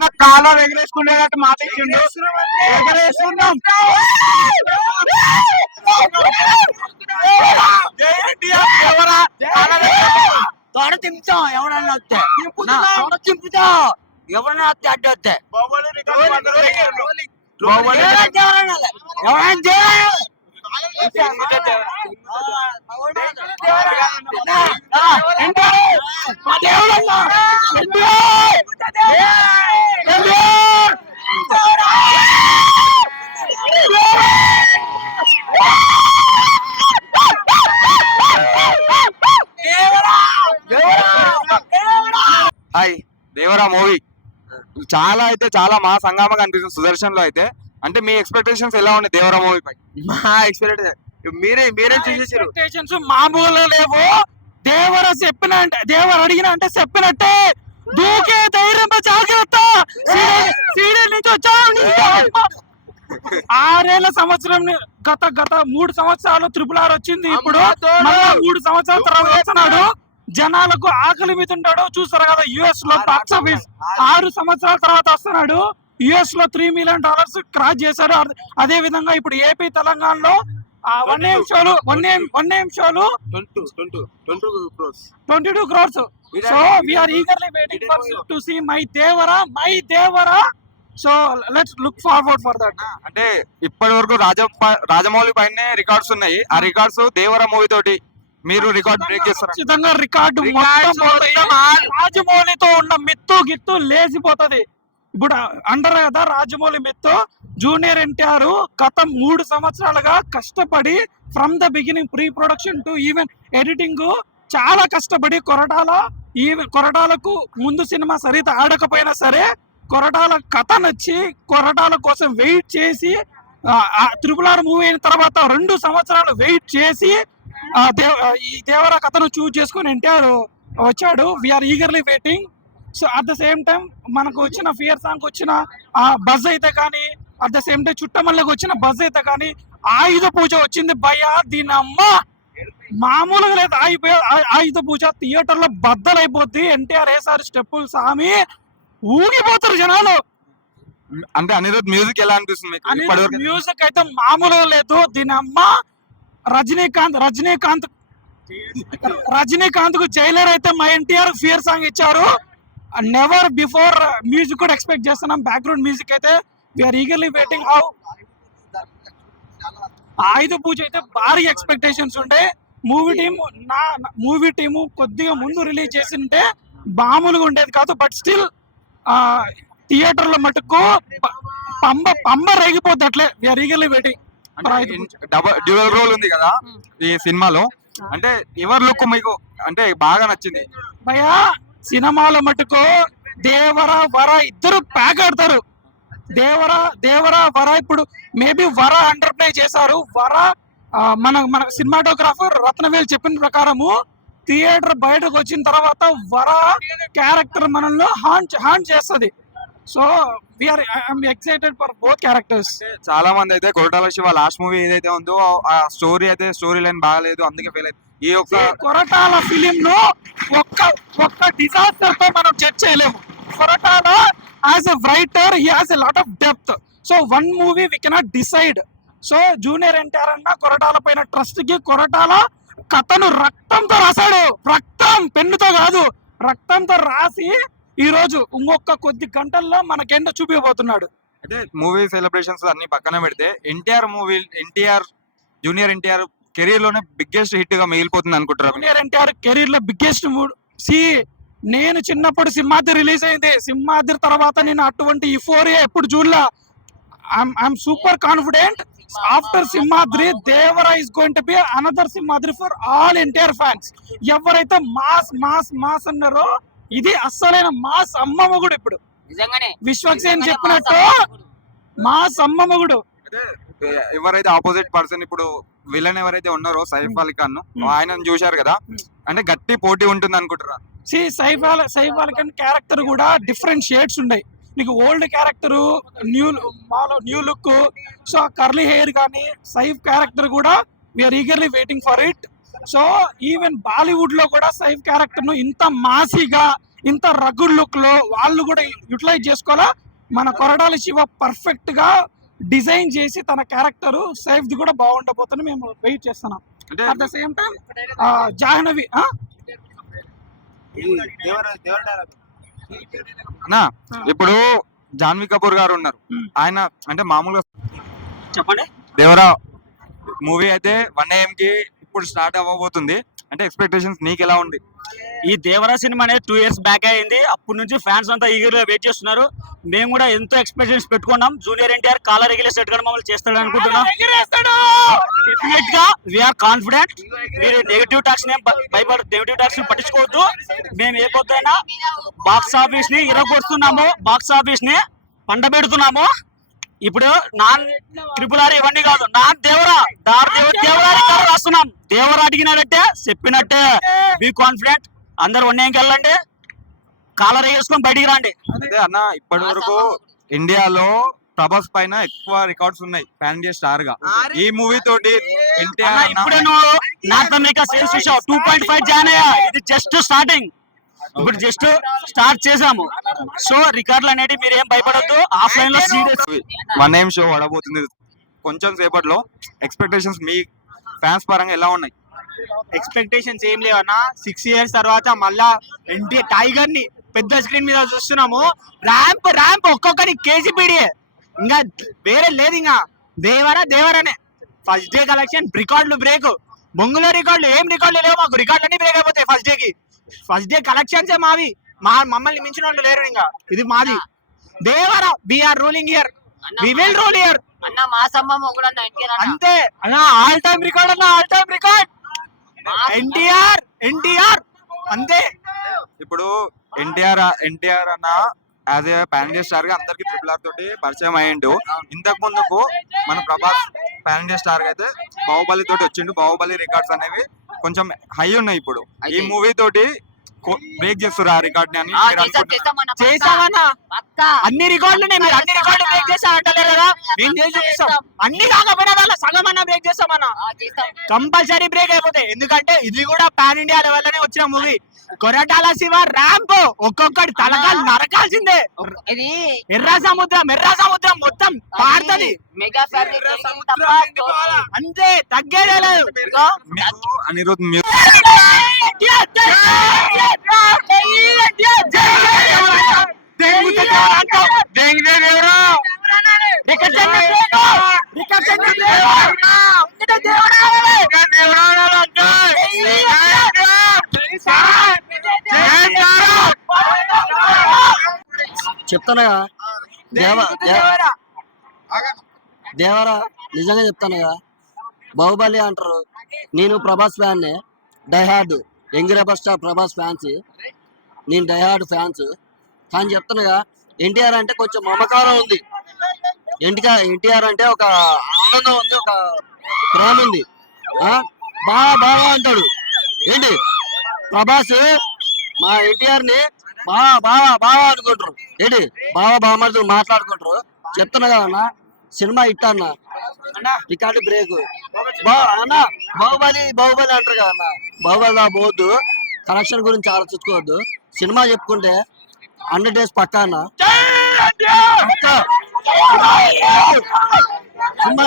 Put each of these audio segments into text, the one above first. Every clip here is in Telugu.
నా కాలం ఎగరేసుకునేటట్టు మాట ఇచ్చిండు. ఎగరేసుకున్నాం. తొడ తింపుతాం ఎవరన్నా వస్తే, తొడ తింపుతాం ఎవరన్నా వస్తే అడ్డు వస్తే హాయ్ దేవరా మూవీ చాలా అయితే చాలా మా సంగామ కనిపిస్తుంది సుదర్శన్ లో అయితే. అంటే మీ ఎక్స్పెక్టేషన్స్ ఎలా ఉన్నాయి దేవరా మూవీ పై? మా ఎక్స్పెక్టేషన్ మీరేం చూసేసారు? ఎక్స్పెక్టేషన్స్ మామూలు లేవు. దేవర చెప్పిన అంటే దేవర అడిగిన అంటే చెప్పినట్టే దూకే ధైర్యం జాగ్రత్త. సీరియల్ నుంచి వచ్చాను. 6 ఏళ్ల సంవత్సరం గత 3 సంవత్సరాలు RRR వచ్చింది. ఇప్పుడు మళ్ళా 3 సంవత్సరాల తర్వాత వస్తున్నాడు. జనాలకు ఆకలి మీద ఉంటాడు. చూస్తారు కదా US లో బాక్స్ ఆఫీస్ 6 సంవత్సరాల తర్వాత వస్తున్నాడు. US లో $3 మిలియన్ క్రాస్ చేశారు. అదే విధంగా ఇప్పుడు ఏపీ తెలంగాణలో వన్ నేమ్ షోలు 22 crores. So we are eagerly waiting for to see my Devara. So let's look forward for that. అంటే ఇప్పటి వరకు రాజమౌళి పైనే రికార్డ్స్ ఉన్నాయి. ఆ రికార్డ్స్ దేవరా మూవీ తోటి మీరు రికార్డ్ బ్రేక్ చేస్తారు. ఖచ్చితంగా రికార్డు రాజమౌళితో ఉన్న మిత్తు గిత్తు లేచిపోతుంది. ఇప్పుడు అంటారు కదా రాజమౌళి మిత్తు. జూనియర్ ఎన్టీఆర్ గత 3 సంవత్సరాలుగా కష్టపడి from the beginning pre production to even editing చాలా కష్టపడి కొరటాలకు ముందు సినిమా సరిత ఆడకపోయినా సరే కొరటాల కథ నచ్చి కొరటాల కోసం వెయిట్ చేసి RRR మూవీ అయిన తర్వాత 2 సంవత్సరాలు వెయిట్ చేసి ఈ దేవరా కథను చూజ్ చేసుకుని ఎన్టీఆర్ వచ్చాడు. We are eagerly waiting. So at the same time మనకు వచ్చిన ఫియర్ సాంగ్ వచ్చిన బజ్ అయితే కానీ, అట్ ద సేమ్ టైం చుట్టమల్లకి వచ్చిన బజ్ అయితే కానీ, ఆయుధ పూజ వచ్చింది భయ దీనమ్మ మామూలుగా లేదు. ఆయుధ పూజ థియేటర్ లో బద్దలైపోద్ది. ఎన్టీఆర్ వేసారు స్టెప్పులు సామి ఊగిపోతారు జనాలు. అంటే అనిరుద్ మ్యూజిక్ ఎలా అనిపిస్తుంది? మ్యూజిక్ అయితే మామూలుగా లేదు. దీనమ్మ రజనీకాంత్ కు జైలర్ అయితే మా ఎన్టీఆర్ ఫియర్ సాంగ్ ఇచ్చారు. నెవర్ బిఫోర్ మ్యూజిక్ కూడా ఎక్స్పెక్ట్ చేస్తున్నాం. బ్యాక్గ్రౌండ్ మ్యూజిక్ అయితే వీఆర్ ఈగర్లీ వెయిటింగ్. హౌ ఆయుధ పూజ అయితే భారీ ఎక్స్పెక్టేషన్స్ ఉండే. మూవీ టీము కొద్దిగా ముందు రిలీజ్ చేసింటే మామూలుగా ఉండేది కాదు. బట్ స్టిల్ థియేటర్ లో మటుకు పంబ రేగిపోద్ది. అట్లే we are eagerly waiting. Dual role ఉంది కదా ఈ సినిమాలో. అంటే ఎవరి లుక్ మీకు అంటే బాగా నచ్చింది? భయ్యా సినిమాలో మటుకు దేవర వర ఇద్దరు ప్యాక్ ఆడతారు. దేవర వర ఇప్పుడు మేబీ వర అండర్ ప్లే చేశారు. వర మన సినిమాటోగ్రాఫర్ రత్నవేల్ చెప్పిన ప్రకారము థియేటర్ బయటకు వచ్చిన తర్వాత వర క్యారెక్టర్ మనల్ని హాన్ చేస్తుంది. So I'm excited for both characters. చాలా మంది అయితే కొరటాల శివ లాస్ట్ మూవీ ఏదైతే ఉందో ఆ స్టోరీ లైన్ బాగాలేదు, అందుకే ఫెయిల్ అయింది. ఈ యొక్క కొరటాల ఫిలిం ను ఒక్క డిజాస్టర్ తో మనం జడ్జ్ చేయలేము. Koratala as a writer he has a lot of depth. So one movie we cannot decide. So junior NTR అన్న కొరటాల పైన ట్రస్ట్ కి కొరటాల కథను రక్తంతో రాశాడు. రక్తం పెన్నుతో కాదు, రక్తంతో రాసి ఈ రోజు ఇంకొక కొద్ది గంటల్లో మనకేంటో చూపించబోతున్నాడు. అంటే మూవీ సెలబ్రేషన్స్ అన్ని పక్కన పెడితే జూనియర్ ఎన్టీఆర్ కెరీర్ లోనే బిగ్గెస్ట్ హిట్ గా మిగిలిపోతుంది అనుకుంటారు? జూనియర్ ఎన్టీఆర్ కెరీర్ లో బిగ్గెస్ట్ నేను చిన్నప్పుడు సింహాద్రి రిలీజ్ అయింది. సింహాద్రి తర్వాత నేను అటువంటి యుఫోరియా ఎప్పుడు చూడలా. I'm super confident. After Simhadri Devara is going to be another Simhadri for all NTR fans. ఎవరైతే మాస్ మాస్ మాస్ అన్నారో ఇది అస్సలైన మాస్ అమ్మమ్మగుడు. ఇప్పుడు విశ్వక్సేన్ చెప్పినట్టు మాస్ అమ్మమ్మగుడు. ఎవరైతే ఆపోజిట్ పర్సన్ ఇప్పుడు విలన్ ఎవరైతే ఉన్నారో సైఫ్ అలీ ఖాన్ ఆయన చూశారు కదా, అంటే గట్టి పోటీ ఉంటుంది అనుకుంటారా? సైఫ్ అలీ ఖాన్ క్యారెక్టర్ కూడా డిఫరెంట్ షేడ్స్ ఉన్నాయి. నీకు old character, new look, so curly hair కానీ సైఫ్ క్యారెక్టర్ కూడా we are eagerly waiting for it. So even Bollywood లో కూడా సైఫ్ క్యారెక్టర్ ను ఇంత మాసీగా ఇంత రగుడ్ లుక్ లో వాళ్ళు కూడా యూటిలైజ్ చేసుకోవాలా. మన కొరడాల శివ పర్ఫెక్ట్ గా డిజైన్ చేసి తన క్యారెక్టర్ సేఫ్ ది కూడా బాగుండబోతుంది. మేము వెయిట్ చేస్తున్నాం. అంటే at the same time Jahnavi అన్నా, ఇప్పుడు జాన్వీ కపూర్ గారు ఉన్నారు. ఆయన అంటే మామూలుగా చెప్పండి. దేవరా మూవీ అయితే 1 AM కి ఇప్పుడు స్టార్ట్ అవ్వబోతుంది. అంటే ఎక్స్పెక్టేషన్స్ నీకు ఎలా ఉంది? ఈ దేవరా సినిమా అనేది 2 years బ్యాక్ అయింది. అప్పటి నుంచి ఫ్యాన్స్ అంతా ఈగర్ గా వెయిట్ చేస్తున్నారు. మేము కూడా ఎంతో ఎక్స్పెక్టేషన్స్ పెట్టుకున్నాం. జూనియర్ ఎన్టీఆర్ కాలర్ ఎగిలేసేట్ కూడా మమ్మల్ని చేస్తాడు అనుకుంటున్నాం. డెఫినెట్ గా వీఆర్ కాన్ఫిడెంట్. మీరు నెగిటివ్ టాక్స్ నెగిటివ్ టాక్స్ పట్టించుకోవద్దు. మేము ఏ పొద్దుైనా బాక్స్ ఆఫీస్ ని ఇరగొడుతున్నాము, బాక్స్ ఆఫీస్ ని పండబెడుతున్నాము. ఇప్పుడు నాన్ RRR ఇవన్నీ కాదు, నాన్ దేవరా దేవరా రాస్తున్నాం. దేవరా అడిగినాడంటే చెప్పినట్టే. Be confident. అందరు 1 AM వెళ్ళండి, కాలర్ వేసుకొని బయటికి రండి. అదే అన్న, ఇప్పటి వరకు ఇండియాలో ప్రభాస్ పైన ఎక్కువ రికార్డ్స్ ఉన్నాయి పాన్ ఇండియా స్టార్ గా. ఈ మూవీ తోటి ఎన్టీఆర్ ఇప్పుడే నువ్వు నార్త్ అమెరికా సేల్స్ చూసావు, 2.5 జాయిన్ అయ్యా. ఇది జస్ట్ స్టార్టింగ్, ఇప్పుడు జస్ట్ స్టార్ట్ చేసాము. సో రికార్డులు అనేవి మీరు ఏం భయపడద్దు. ఆఫ్లైన్ లో సీరియస్ 1 AM షో పడబోతుంది కొంచెం సేపట్లో. ఎక్స్పెక్టేషన్స్ మీ ఫ్యాన్స్ పరంగా ఎలా ఉన్నాయి? ఎక్స్పెక్టేషన్స్ ఏం లేవన్నా. 6 years తర్వాత మళ్ళా టైగర్ ని పెద్ద స్క్రీన్ మీద చూస్తున్నాము. ర్యాంప్ ఒక్కొక్కరి కేజీపీడీ, ఇంకా వేరే లేదు. ఇంకా దేవరనే ఫస్ట్ డే కలెక్షన్ రికార్డులు బ్రేక్. బొంగులో రికార్డులు ఏం రికార్డులు లేవు మాకు. రికార్డులు అన్ని బ్రేక్ అయిపోతాయి ఫస్ట్ డే కి. ఫస్ట్ డే కలెక్షన్స్ మావి. మమ్మల్ని మించిన వాళ్ళు లేరు. ఇంకా ఇది మాది Devara. We are ruling here, we will rule here అన్న. మా సమ్మమ్మ కూడా అంతే అన్న. ఆల్ టైమ్ రికార్డ్ అన్న, ఆల్ టైమ్ రికార్డ్. ఎన్టీఆర్ అంతే. ఇప్పుడు ఎన్టీఆర్ అన్న as a pan India star గా అందరికి RRR తోటి పరిచయం అయ్యిండు. ఇంతకు ముందుకు మన ప్రభాస్ పాన్ ఇండియా స్టార్ గా అయితే బాహుబలి తోటి వచ్చిండు. బాహుబలి రికార్డ్స్ అనేవి కొంచెం హై ఉన్నాయి. ఇప్పుడు ఈ మూవీ తోటి బ్రేక్ చేస్తారు ఆ రికార్డ్ ని అని చేసామన్నా. అన్ని రికార్డులు మీరు అన్ని రికార్డులు బ్రేక్ చేస్తామంటలేరు కదా. మేము చేసి చూపిస్తాం. అన్ని కాకపోయినా వాళ్ళ సగం అన్నా బ్రేక్ చేస్తామన్నా. కంపల్సరీ బ్రేక్ అయిపోతాయి. ఎందుకంటే ఇది కూడా పాన్ ఇండియా లెవెల్ లోనే వచ్చిన మూవీ. కొరటాల శివ ర్యాంప్ ఒక్కొక్కటి తలకాలు నరకాల్సిందే. ఇది ఎర్ర సముద్రం మొత్తం పాడుతుంది. మెగా అంతే, తగ్గేదే లేదు. అనిరుద్ చెప్తానగా దేవరా నిజంగా చెప్తానగా. బాహుబలి అంటారు, నేను Prabhas fan, die-hard young rebel star Prabhas fans. నేను డైహార్డ్ ఫ్యాన్స్. కానీ చెప్తానగా, ఎన్టీఆర్ అంటే కొంచెం మమకారం ఉంది. ఎన్టీఆర్ అంటే ఒక ఆనందం ఉంది, ఒక ప్రేమ ఉంది. బాగా అంటాడు. ఏంటి ప్రభాస్ మా ఎన్టీఆర్ ని బాగా అనుకుంటారు. ఏంటి బాగా మాట్లాడుకుంటారు. చెప్తున్నా కదా సినిమా హిట్ అన్న, రికార్డు బ్రేక్ అన్న. బాహుబలి అంటారు కదా అన్న. బాహుబలి పోవద్దు, కలెక్షన్ గురించి ఆలోచించుకోవద్దు. సినిమా చెప్పుకుంటే 100 days పక్కా అన్న. సినిమా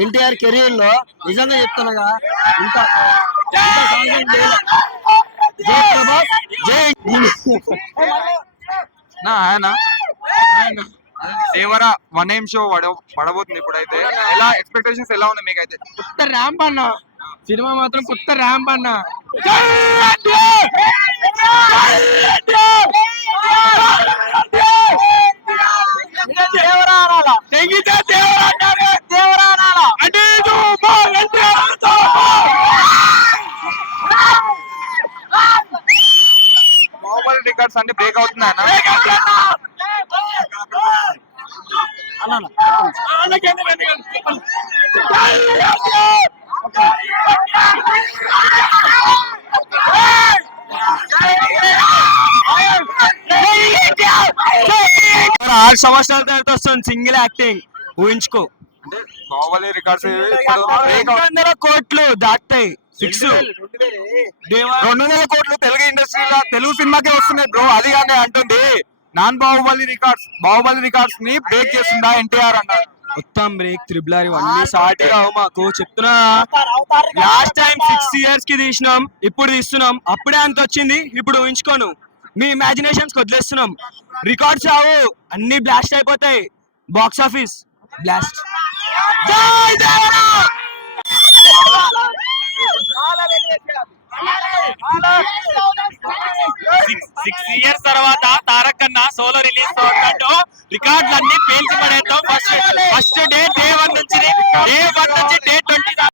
ఎన్టీఆర్ కెరీర్ లో నిజంగా చెప్తున్నాగా ఇంత దేవరా 1 AM షో పడబోతుంది ఇప్పుడైతే. ఎలా ఎక్స్పెక్టేషన్స్ ఎలా ఉన్నాయి మీకైతే? కొత్త ర్యాంప్ అన్న. సినిమా మాత్రం కొత్త ర్యాంప్ అన్న. బాహుబలి రికార్డ్స్ అన్ని బ్రేక్ అవుతున్నాయి ఆరు సంవత్సరాల తర్వాత వస్తుంది సింగిల్ యాక్టింగ్. ఊహించుకో. అంటే బాహుబలి రికార్డ్స్ ఇప్పుడు break అవుతుంది. 200 కోట్లు దాటాయి ఫిక్స్. 200 కోట్లు తెలుగు ఇండస్ట్రీలో తెలుగు సినిమాకే వస్తున్నాయి బ్రో. అది కానీ అంటుంది నాన్ బాహుబలి రికార్డ్స్ ని బ్రేక్ చేస్తుందా ఎన్టీఆర్ అన్నారు. మొత్తం బ్రేక్ త్రిబుల్ ఇవన్నీ సాటిగా మాకు చెప్తున్నా. లాస్ట్ టైం 6 years కి తీసినాం, ఇప్పుడు తీస్తున్నాం. అప్పుడే అంత వచ్చింది, ఇప్పుడు ఊహించుకోను. మీ ఇమాజినేషన్స్ వదిలేస్తున్నాం. రికార్డ్స్ రావు, అన్ని బ్లాస్ట్ అయిపోతాయి. Box office blast. జై దేవరా. 6 years తర్వాత తారక్ అన్న సోలో రిలీజ్ తో రికార్డులన్నీ పేల్చి పడేద్దాం. ఫస్ట్ డే 1 నుంచి